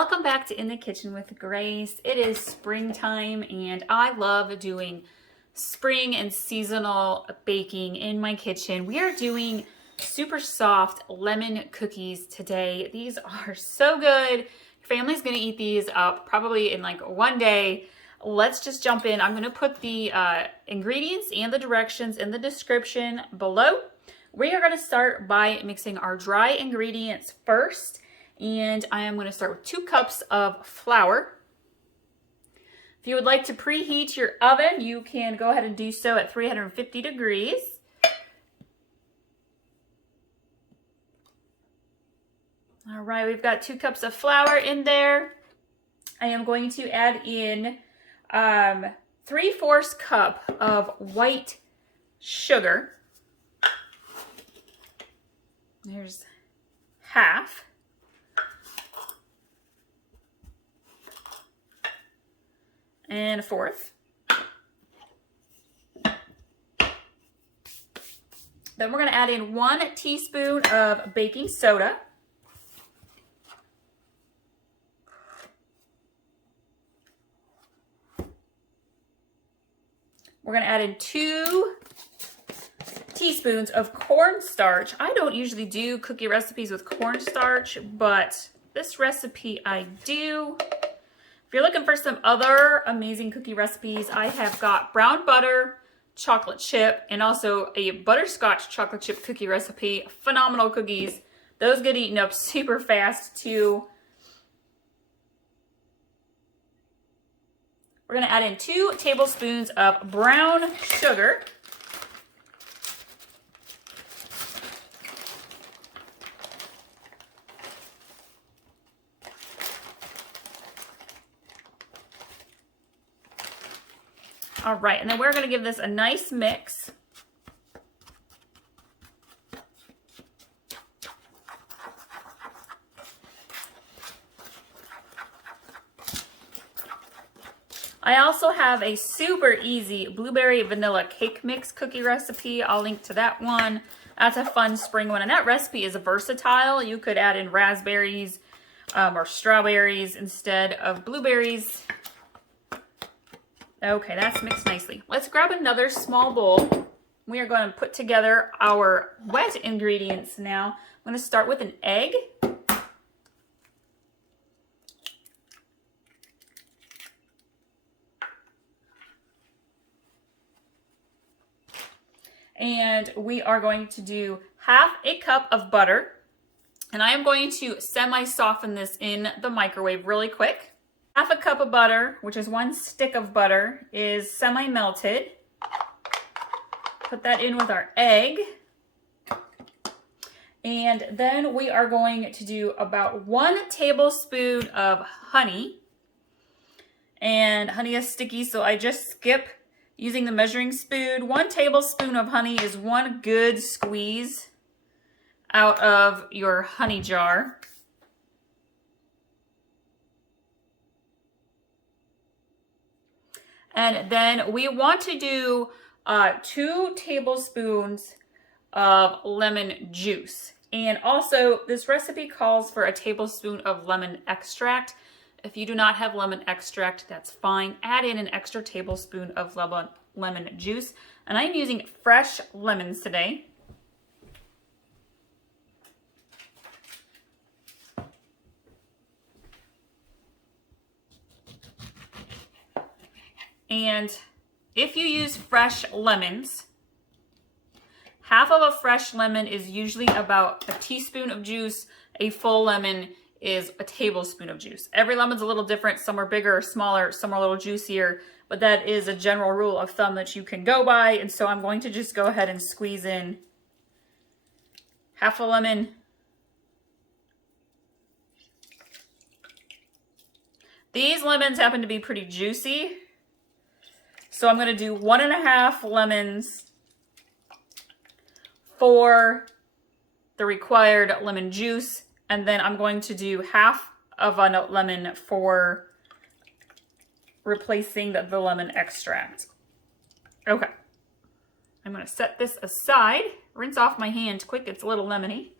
Welcome back to In the Kitchen with Grace. It is springtime and I love doing spring and seasonal baking in my kitchen. We are doing super soft lemon cookies today. These are so good. Your family's gonna eat these up probably in like one day. Let's just jump in. I'm gonna put the ingredients and the directions in the description below. We are gonna start by mixing our dry ingredients first. And I am going to start with 2 cups of flour. If you would like to preheat your oven, you can go ahead and do so at 350 degrees. All right, we've got 2 cups of flour in there. I am going to add in 3/4 cup of white sugar. There's half. And 1/4. Then we're going to add in 1 teaspoon of baking soda. We're going to add in 2 teaspoons of cornstarch. I don't usually do cookie recipes with cornstarch, but this recipe I do. If you're looking for some other amazing cookie recipes, I have got brown butter, chocolate chip, and also a butterscotch chocolate chip cookie recipe. Phenomenal cookies. Those get eaten up super fast too. We're going to add in 2 tablespoons of brown sugar. All right, and then we're going to give this a nice mix. I also have a super easy blueberry vanilla cake mix cookie recipe. I'll link to that one. That's a fun spring one, and that recipe is versatile. You could add in raspberries or strawberries instead of blueberries. Okay, that's mixed nicely. Let's grab another small bowl. We are going to put together our wet ingredients now. I'm going to start with an egg. And we are going to do 1/2 cup of butter. And I am going to semi-soften this in the microwave really quick. 1/2 cup of butter, which is 1 stick of butter, is semi-melted. Put that in with our egg. And then we are going to do about 1 tablespoon of honey. And honey is sticky, so I just skip using the measuring spoon. 1 tablespoon of honey is 1 good squeeze out of your honey jar. And then we want to do 2 tablespoons of lemon juice. And also, this recipe calls for a tablespoon of lemon extract. If you do not have lemon extract, that's fine. Add in an extra tablespoon of lemon juice. And I'm using fresh lemons today. And if you use fresh lemons, 1/2 of a fresh lemon is usually about a teaspoon of juice. A full lemon is a tablespoon of juice. Every lemon's a little different. Some are bigger or smaller, some are a little juicier, but that is a general rule of thumb that you can go by. And so I'm going to just go ahead and squeeze in 1/2 a lemon. These lemons happen to be pretty juicy. So I'm going to do 1.5 lemons for the required lemon juice. And then I'm going to do 1/2 of a lemon for replacing the lemon extract. Okay. I'm going to set this aside. Rinse off my hand quick. It's a little lemony.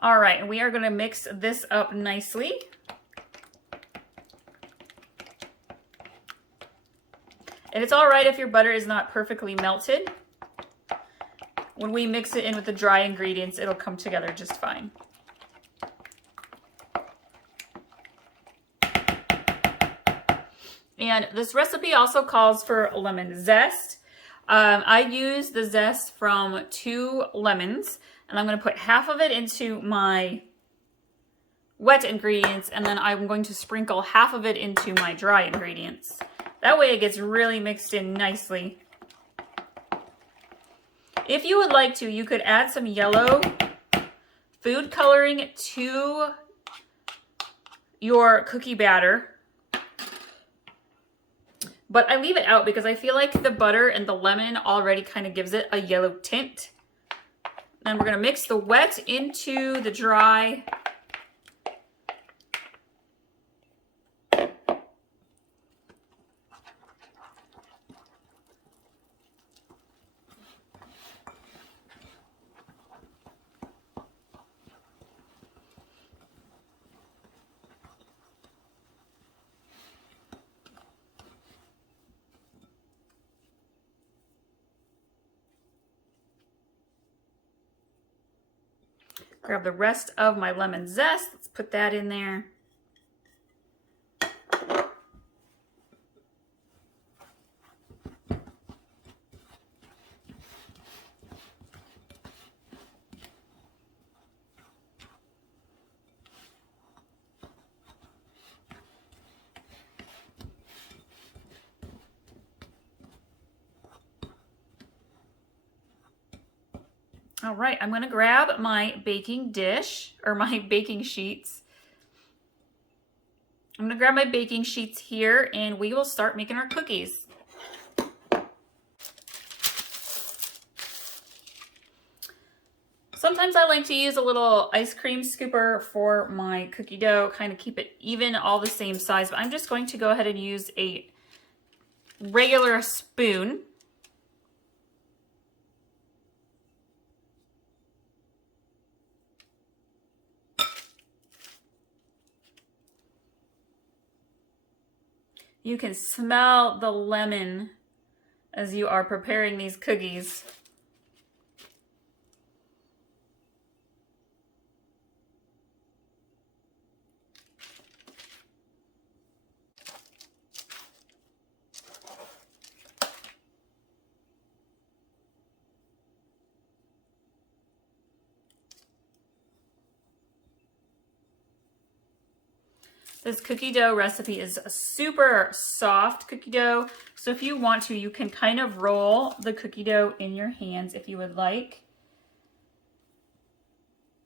All right, and we are gonna mix this up nicely. And it's all right if your butter is not perfectly melted. When we mix it in with the dry ingredients, it'll come together just fine. And this recipe also calls for lemon zest. I use the zest from 2 lemons, and I'm going to put half of it into my wet ingredients, and then I'm going to sprinkle half of it into my dry ingredients. That way it gets really mixed in nicely. If you would like to, you could add some yellow food coloring to your cookie batter. But I leave it out because I feel like the butter and the lemon already kind of gives it a yellow tint. Then we're going to mix the wet into the dry. Grab the rest of my lemon zest. Let's put that in there. All right, I'm gonna grab my baking dish, or my baking sheets. I'm gonna grab my baking sheets here, and we will start making our cookies. Sometimes I like to use a little ice cream scooper for my cookie dough, kind of keep it even, all the same size, but I'm just going to go ahead and use a regular spoon. You can smell the lemon as you are preparing these cookies. This cookie dough recipe is a super soft cookie dough. So if you want to, you can kind of roll the cookie dough in your hands if you would like.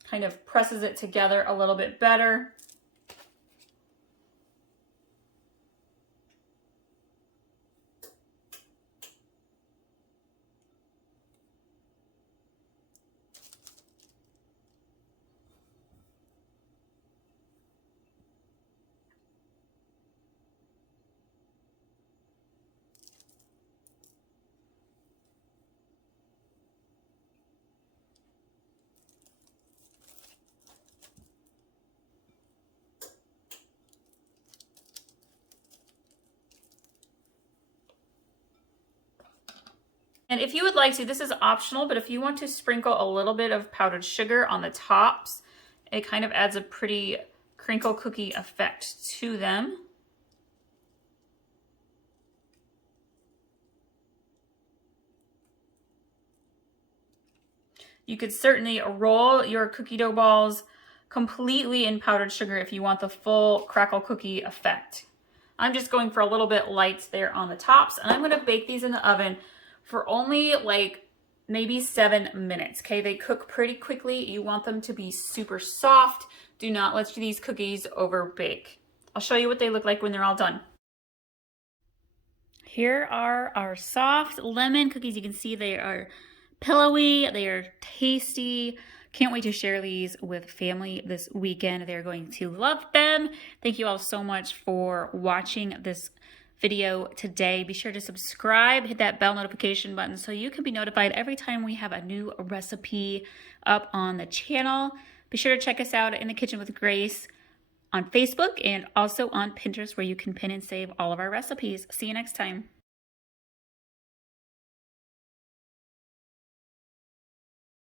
Kind of presses it together a little bit better. And if you would like to, this is optional, but if you want to sprinkle a little bit of powdered sugar on the tops, it kind of adds a pretty crinkle cookie effect to them. You could certainly roll your cookie dough balls completely in powdered sugar if you want the full crackle cookie effect. I'm just going for a little bit light there on the tops, and I'm going to bake these in the oven for only like maybe 7 minutes. Okay, they cook pretty quickly. You want them to be super soft. Do not let these cookies over bake. I'll show you what they look like when they're all done. Here are our soft lemon cookies. You can see they are pillowy, they are tasty. Can't wait to share these with family this weekend. They're going to love them. Thank you all so much for watching this video today. Be sure to subscribe, hit that bell notification button so you can be notified every time we have a new recipe up on the channel. Be sure to check us out in the Kitchen with Grace on Facebook and also on Pinterest, where you can pin and save all of our recipes. See you next time.